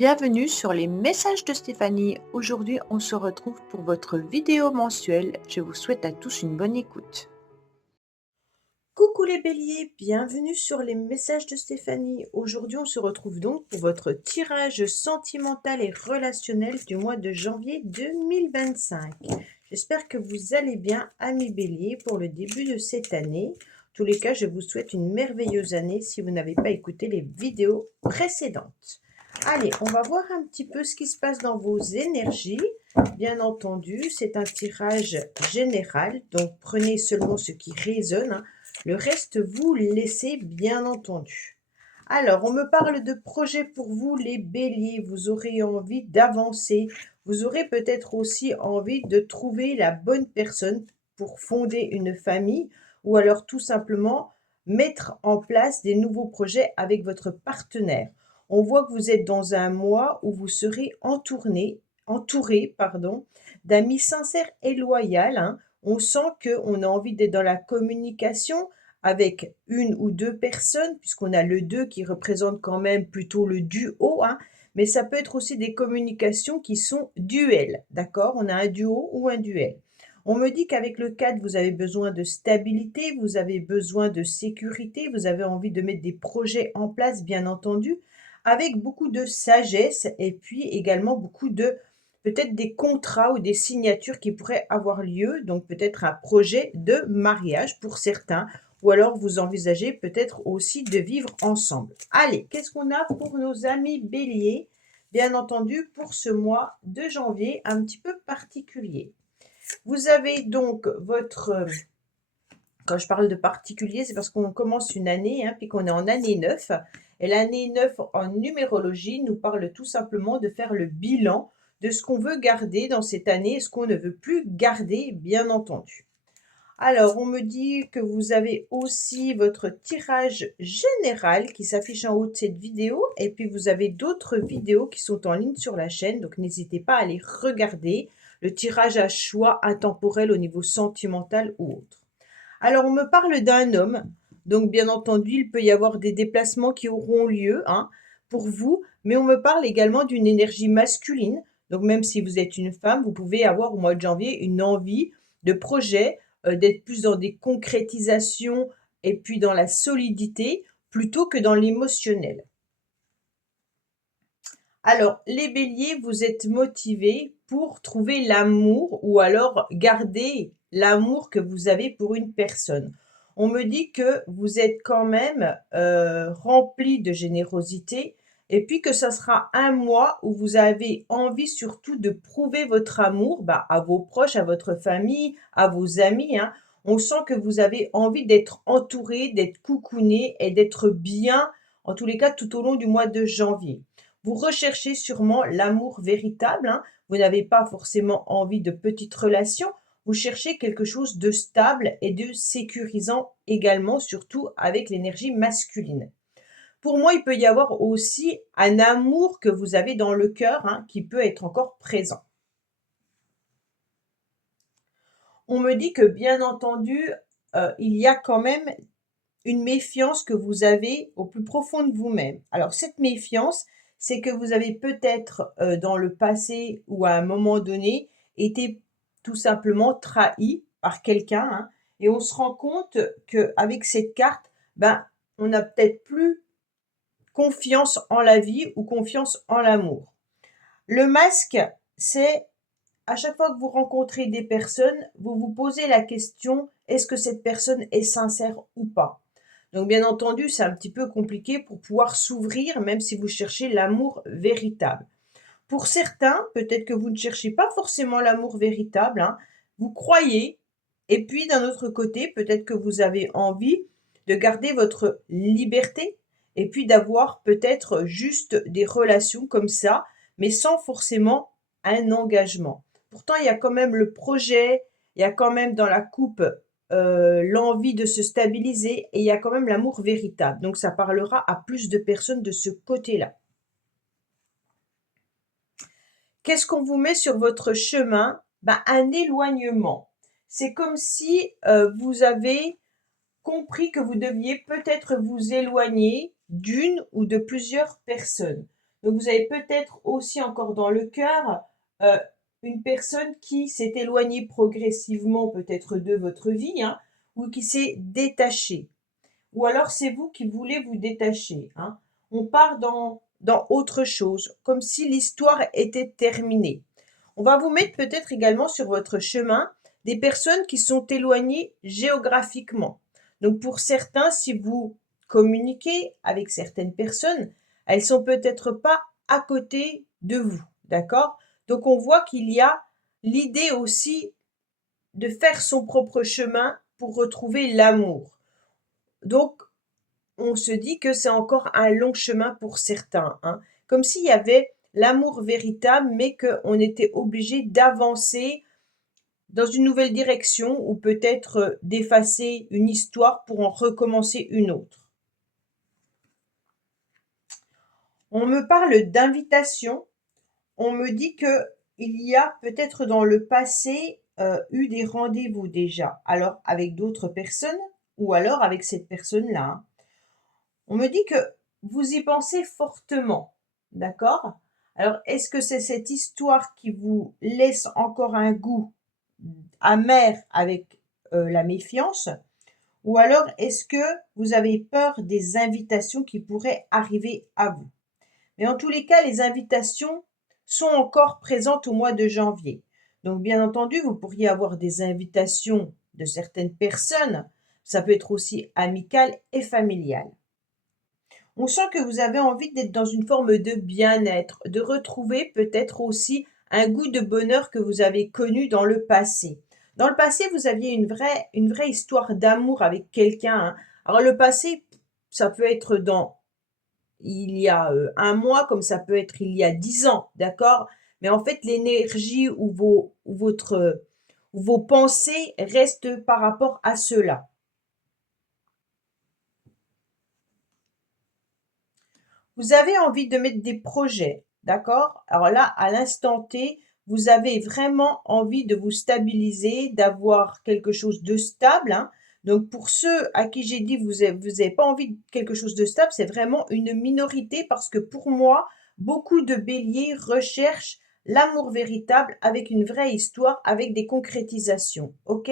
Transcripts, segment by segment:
Bienvenue sur les messages de Stéphanie. Aujourd'hui, on se retrouve pour votre vidéo mensuelle. Je vous souhaite à tous une bonne écoute. Coucou les béliers, bienvenue sur les messages de Stéphanie. Aujourd'hui, on se retrouve donc pour votre tirage sentimental et relationnel du mois de janvier 2025. J'espère que vous allez bien, amis béliers, pour le début de cette année. En tous les cas, je vous souhaite une merveilleuse année si vous n'avez pas écouté les vidéos précédentes. Allez, on va voir un petit peu ce qui se passe dans vos énergies. Bien entendu, c'est un tirage général, donc prenez seulement ce qui résonne, hein. Le reste, vous laissez bien entendu. Alors, on me parle de projets pour vous, les béliers. Vous aurez envie d'avancer. Vous aurez peut-être aussi envie de trouver la bonne personne pour fonder une famille ou alors tout simplement mettre en place des nouveaux projets avec votre partenaire. On voit que vous êtes dans un mois où vous serez entouré, d'amis sincères et loyaux, hein. On sent qu'on a envie d'être dans la communication avec une ou deux personnes, puisqu'on a le 2 qui représente quand même plutôt le duo, hein, mais ça peut être aussi des communications qui sont duels, d'accord? On a un duo ou un duel. On me dit qu'avec le 4, vous avez besoin de stabilité, vous avez besoin de sécurité, vous avez envie de mettre des projets en place, bien entendu, avec beaucoup de sagesse et puis également beaucoup de peut-être des contrats ou des signatures qui pourraient avoir lieu, donc peut-être un projet de mariage pour certains, ou alors vous envisagez peut-être aussi de vivre ensemble. Allez, qu'est-ce qu'on a pour nos amis béliers? Bien entendu, pour ce mois de janvier, un petit peu particulier. Vous avez donc quand je parle de particulier, c'est parce qu'on commence une année, hein, puis qu'on est en année 9. Et l'année 9 en numérologie nous parle tout simplement de faire le bilan de ce qu'on veut garder dans cette année et ce qu'on ne veut plus garder, bien entendu. Alors, on me dit que vous avez aussi votre tirage général qui s'affiche en haut de cette vidéo. Et puis, vous avez d'autres vidéos qui sont en ligne sur la chaîne. Donc, n'hésitez pas à les regarder. Le tirage à choix intemporel au niveau sentimental ou autre. Alors, on me parle d'un homme. Donc, bien entendu, il peut y avoir des déplacements qui auront lieu, hein, pour vous. Mais on me parle également d'une énergie masculine. Donc, même si vous êtes une femme, vous pouvez avoir au mois de janvier une envie de projet, d'être plus dans des concrétisations et puis dans la solidité plutôt que dans l'émotionnel. Alors, les béliers, vous êtes motivés pour trouver l'amour ou alors garder l'amour que vous avez pour une personne. On me dit que vous êtes quand même rempli de générosité et puis que ça sera un mois où vous avez envie surtout de prouver votre amour à vos proches, à votre famille, à vos amis, hein. On sent que vous avez envie d'être entouré, d'être coucouné et d'être bien, en tous les cas, tout au long du mois de janvier. Vous recherchez sûrement l'amour véritable, hein. Vous n'avez pas forcément envie de petites relations. Vous cherchez quelque chose de stable et de sécurisant également, surtout avec l'énergie masculine. Pour moi, il peut y avoir aussi un amour que vous avez dans le cœur, hein, qui peut être encore présent. On me dit que, bien entendu, il y a quand même une méfiance que vous avez au plus profond de vous-même. Alors cette méfiance, c'est que vous avez peut-être, dans le passé ou à un moment donné, été tout simplement trahi par quelqu'un, hein, et on se rend compte qu'avec cette carte, on n'a peut-être plus confiance en la vie ou confiance en l'amour. Le masque, c'est à chaque fois que vous rencontrez des personnes, vous vous posez la question: est-ce que cette personne est sincère ou pas? Donc bien entendu, c'est un petit peu compliqué pour pouvoir s'ouvrir, même si vous cherchez l'amour véritable. Pour certains, peut-être que vous ne cherchez pas forcément l'amour véritable, hein, vous croyez, et puis d'un autre côté, peut-être que vous avez envie de garder votre liberté, et puis d'avoir peut-être juste des relations comme ça, mais sans forcément un engagement. Pourtant, il y a quand même le projet, il y a quand même dans la coupe l'envie de se stabiliser et il y a quand même l'amour véritable. Donc ça parlera à plus de personnes de ce côté-là. Qu'est-ce qu'on vous met sur votre chemin? Un éloignement. C'est comme si vous avez compris que vous deviez peut-être vous éloigner d'une ou de plusieurs personnes. Donc vous avez peut-être aussi encore dans le cœur une personne qui s'est éloignée progressivement peut-être de votre vie, hein, ou qui s'est détachée. Ou alors c'est vous qui voulez vous détacher, hein. On part dans autre chose, comme si l'histoire était terminée. On va vous mettre peut-être également sur votre chemin des personnes qui sont éloignées géographiquement. Donc pour certains, si vous communiquez avec certaines personnes, elles sont peut-être pas à côté de vous, d'accord? Donc on voit qu'il y a l'idée aussi de faire son propre chemin pour retrouver l'amour. Donc on se dit que c'est encore un long chemin pour certains, hein. Comme s'il y avait l'amour véritable, mais qu'on était obligé d'avancer dans une nouvelle direction ou peut-être d'effacer une histoire pour en recommencer une autre. On me parle d'invitation. On me dit que il y a peut-être dans le passé eu des rendez-vous déjà, alors avec d'autres personnes ou alors avec cette personne-là, hein. On me dit que vous y pensez fortement, d'accord? Alors, est-ce que c'est cette histoire qui vous laisse encore un goût amer avec la méfiance? Ou alors, est-ce que vous avez peur des invitations qui pourraient arriver à vous? Mais en tous les cas, les invitations sont encore présentes au mois de janvier. Donc, bien entendu, vous pourriez avoir des invitations de certaines personnes. Ça peut être aussi amical et familial. On sent que vous avez envie d'être dans une forme de bien-être, de retrouver peut-être aussi un goût de bonheur que vous avez connu dans le passé. Dans le passé, vous aviez une vraie histoire d'amour avec quelqu'un, hein. Alors le passé, ça peut être dans il y a un mois, comme ça peut être il y a 10 ans, d'accord? Mais en fait, l'énergie ou vos pensées restent par rapport à cela. Vous avez envie de mettre des projets, d'accord? Alors là, à l'instant T, vous avez vraiment envie de vous stabiliser, d'avoir quelque chose de stable, hein. Donc pour ceux à qui j'ai dit vous avez pas envie de quelque chose de stable, c'est vraiment une minorité parce que pour moi, beaucoup de béliers recherchent l'amour véritable avec une vraie histoire, avec des concrétisations, ok?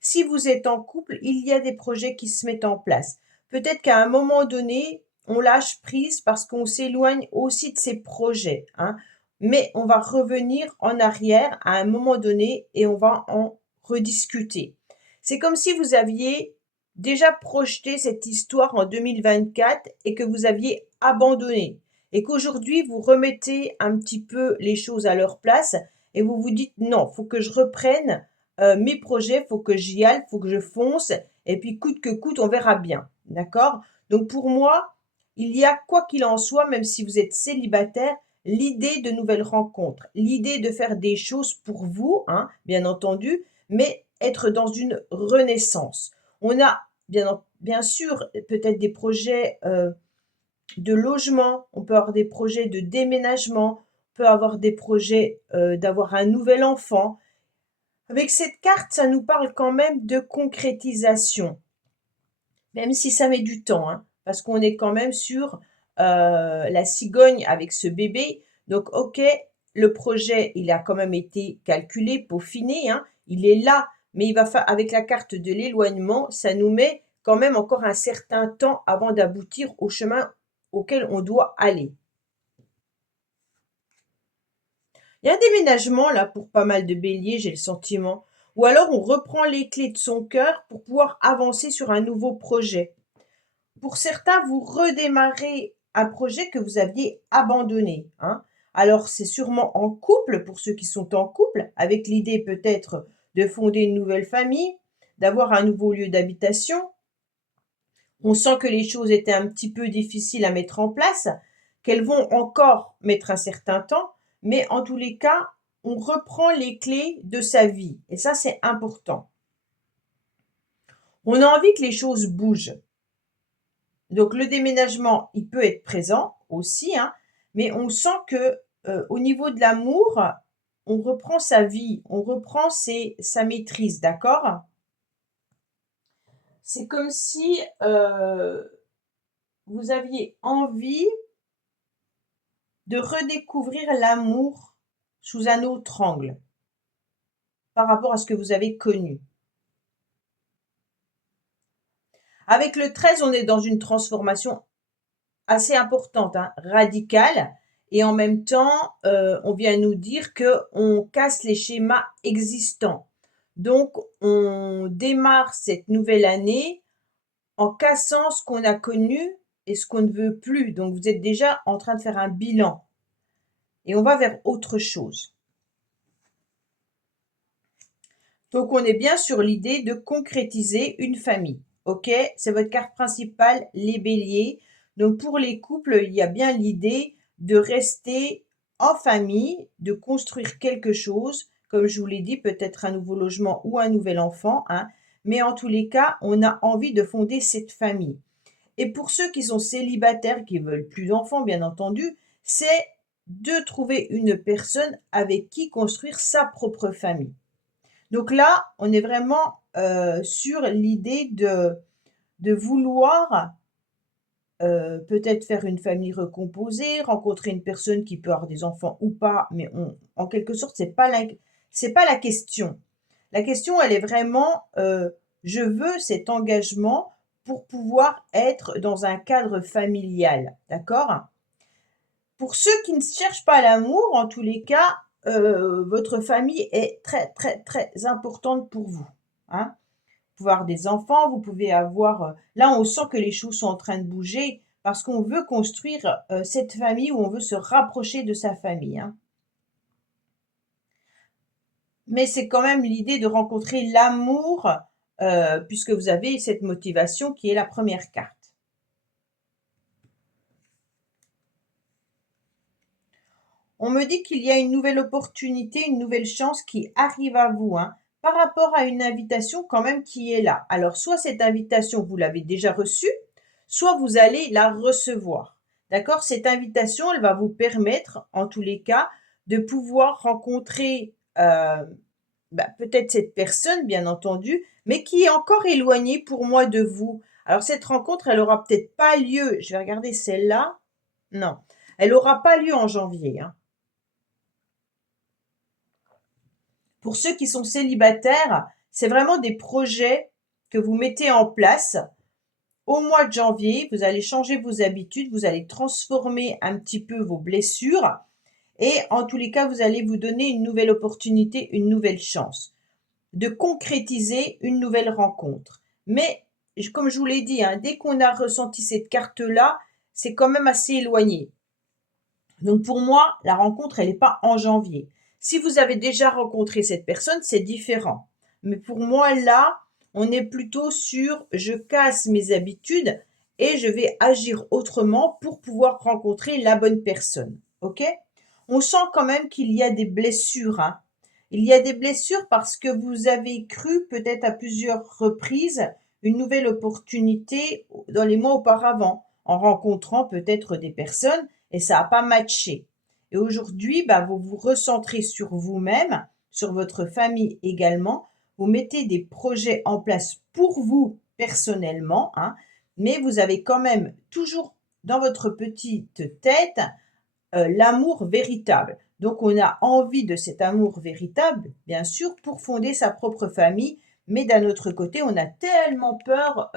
Si vous êtes en couple, il y a des projets qui se mettent en place. Peut-être qu'à un moment donné, on lâche prise parce qu'on s'éloigne aussi de ses projets, hein. Mais on va revenir en arrière à un moment donné et on va en rediscuter. C'est comme si vous aviez déjà projeté cette histoire en 2024 et que vous aviez abandonné et qu'aujourd'hui vous remettez un petit peu les choses à leur place et vous vous dites non, faut que je reprenne mes projets, faut que j'y aille, faut que je fonce et puis coûte que coûte, on verra bien. D'accord? Donc pour moi, il y a, quoi qu'il en soit, même si vous êtes célibataire, l'idée de nouvelles rencontres, l'idée de faire des choses pour vous, hein, bien entendu, mais être dans une renaissance. On a bien sûr peut-être des projets de logement, on peut avoir des projets de déménagement, on peut avoir des projets d'avoir un nouvel enfant. Avec cette carte, ça nous parle quand même de concrétisation, même si ça met du temps, hein, parce qu'on est quand même sur la cigogne avec ce bébé. Donc, ok, le projet, il a quand même été calculé, peaufiné, hein, il est là, mais il va avec la carte de l'éloignement, ça nous met quand même encore un certain temps avant d'aboutir au chemin auquel on doit aller. Il y a un déménagement là pour pas mal de béliers, j'ai le sentiment. Ou alors on reprend les clés de son cœur pour pouvoir avancer sur un nouveau projet. Pour certains, vous redémarrez un projet que vous aviez abandonné, hein. Alors, c'est sûrement en couple, pour ceux qui sont en couple, avec l'idée peut-être de fonder une nouvelle famille, d'avoir un nouveau lieu d'habitation. On sent que les choses étaient un petit peu difficiles à mettre en place, qu'elles vont encore mettre un certain temps, mais en tous les cas, on reprend les clés de sa vie. Et ça, c'est important. On a envie que les choses bougent. Donc le déménagement, il peut être présent aussi, hein, mais on sent que au niveau de l'amour, on reprend sa vie, on reprend sa maîtrise, d'accord? C'est comme si vous aviez envie de redécouvrir l'amour sous un autre angle par rapport à ce que vous avez connu. Avec le 13, on est dans une transformation assez importante, hein, radicale, et en même temps, on vient nous dire qu'on casse les schémas existants. Donc, on démarre cette nouvelle année en cassant ce qu'on a connu et ce qu'on ne veut plus. Donc, vous êtes déjà en train de faire un bilan. Et on va vers autre chose. Donc, on est bien sur l'idée de concrétiser une famille. OK? C'est votre carte principale, les béliers. Donc, pour les couples, il y a bien l'idée de rester en famille, de construire quelque chose. Comme je vous l'ai dit, peut-être un nouveau logement ou un nouvel enfant, hein. Mais en tous les cas, on a envie de fonder cette famille. Et pour ceux qui sont célibataires, qui veulent plus d'enfants, bien entendu, c'est de trouver une personne avec qui construire sa propre famille. Donc là, on est vraiment sur l'idée de vouloir peut-être faire une famille recomposée, rencontrer une personne qui peut avoir des enfants ou pas, mais en quelque sorte, c'est pas la question. La question, elle est vraiment, je veux cet engagement pour pouvoir être dans un cadre familial, d'accord? Pour ceux qui ne cherchent pas l'amour, en tous les cas, votre famille est très, très, très importante pour vous, hein. Vous pouvez avoir des enfants, vous pouvez avoir, là, on sent que les choses sont en train de bouger parce qu'on veut construire, cette famille ou on veut se rapprocher de sa famille, hein. Mais c'est quand même l'idée de rencontrer l'amour, puisque vous avez cette motivation qui est la première carte. On me dit qu'il y a une nouvelle opportunité, une nouvelle chance qui arrive à vous, hein, par rapport à une invitation quand même qui est là. Alors, soit cette invitation, vous l'avez déjà reçue, soit vous allez la recevoir. D'accord? Cette invitation, elle va vous permettre, en tous les cas, de pouvoir rencontrer peut-être cette personne, bien entendu, mais qui est encore éloignée pour moi de vous. Alors, cette rencontre, elle aura peut-être pas lieu. Je vais regarder celle-là. Non, elle aura pas lieu en janvier, hein. Pour ceux qui sont célibataires, c'est vraiment des projets que vous mettez en place au mois de janvier. Vous allez changer vos habitudes, vous allez transformer un petit peu vos blessures et en tous les cas, vous allez vous donner une nouvelle opportunité, une nouvelle chance de concrétiser une nouvelle rencontre. Mais comme je vous l'ai dit, hein, dès qu'on a ressenti cette carte-là, c'est quand même assez éloigné. Donc pour moi, la rencontre, elle n'est pas en janvier. Si vous avez déjà rencontré cette personne, c'est différent. Mais pour moi, là, on est plutôt sur je casse mes habitudes et je vais agir autrement pour pouvoir rencontrer la bonne personne. OK? On sent quand même qu'il y a des blessures, hein. Il y a des blessures parce que vous avez cru peut-être à plusieurs reprises une nouvelle opportunité dans les mois auparavant, en rencontrant peut-être des personnes et ça n'a pas matché. Et aujourd'hui, vous vous recentrez sur vous-même, sur votre famille également. Vous mettez des projets en place pour vous personnellement, hein, mais vous avez quand même toujours dans votre petite tête l'amour véritable. Donc, on a envie de cet amour véritable, bien sûr, pour fonder sa propre famille, mais d'un autre côté, on a tellement peur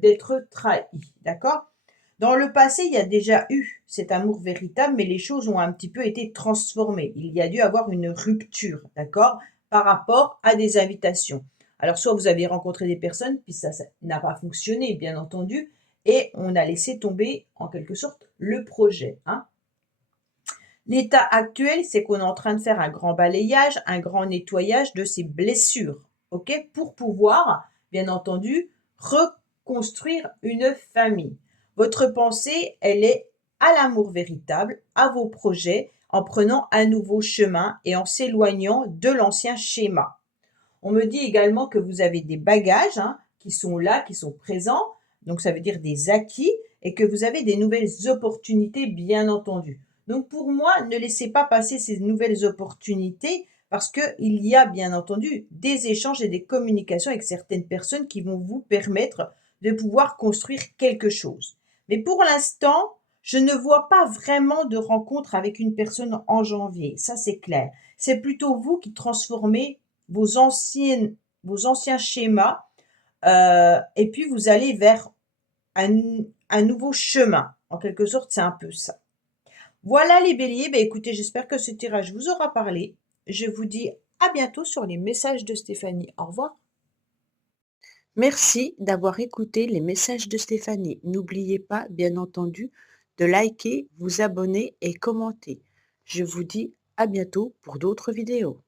d'être trahi, d'accord? Dans le passé, il y a déjà eu cet amour véritable, mais les choses ont un petit peu été transformées. Il y a dû avoir une rupture, d'accord, par rapport à des invitations. Alors, soit vous avez rencontré des personnes, puis ça n'a pas fonctionné, bien entendu, et on a laissé tomber, en quelque sorte, le projet, hein. L'état actuel, c'est qu'on est en train de faire un grand balayage, un grand nettoyage de ces blessures, ok, pour pouvoir, bien entendu, reconstruire une famille. Votre pensée, elle est à l'amour véritable, à vos projets, en prenant un nouveau chemin et en s'éloignant de l'ancien schéma. On me dit également que vous avez des bagages, hein, qui sont là, qui sont présents, donc ça veut dire des acquis, et que vous avez des nouvelles opportunités, bien entendu. Donc pour moi, ne laissez pas passer ces nouvelles opportunités parce qu'il y a bien entendu des échanges et des communications avec certaines personnes qui vont vous permettre de pouvoir construire quelque chose. Mais pour l'instant, Je ne vois pas vraiment de rencontre avec une personne en janvier, ça c'est clair. C'est plutôt vous qui transformez vos anciens schémas et puis vous allez vers un nouveau chemin. En quelque sorte, c'est un peu ça. Voilà les béliers, ben écoutez, j'espère que ce tirage vous aura parlé. Je vous dis à bientôt sur les messages de Stéphanie. Au revoir. Merci d'avoir écouté les messages de Stéphanie. N'oubliez pas, bien entendu, de liker, vous abonner et commenter. Je vous dis à bientôt pour d'autres vidéos.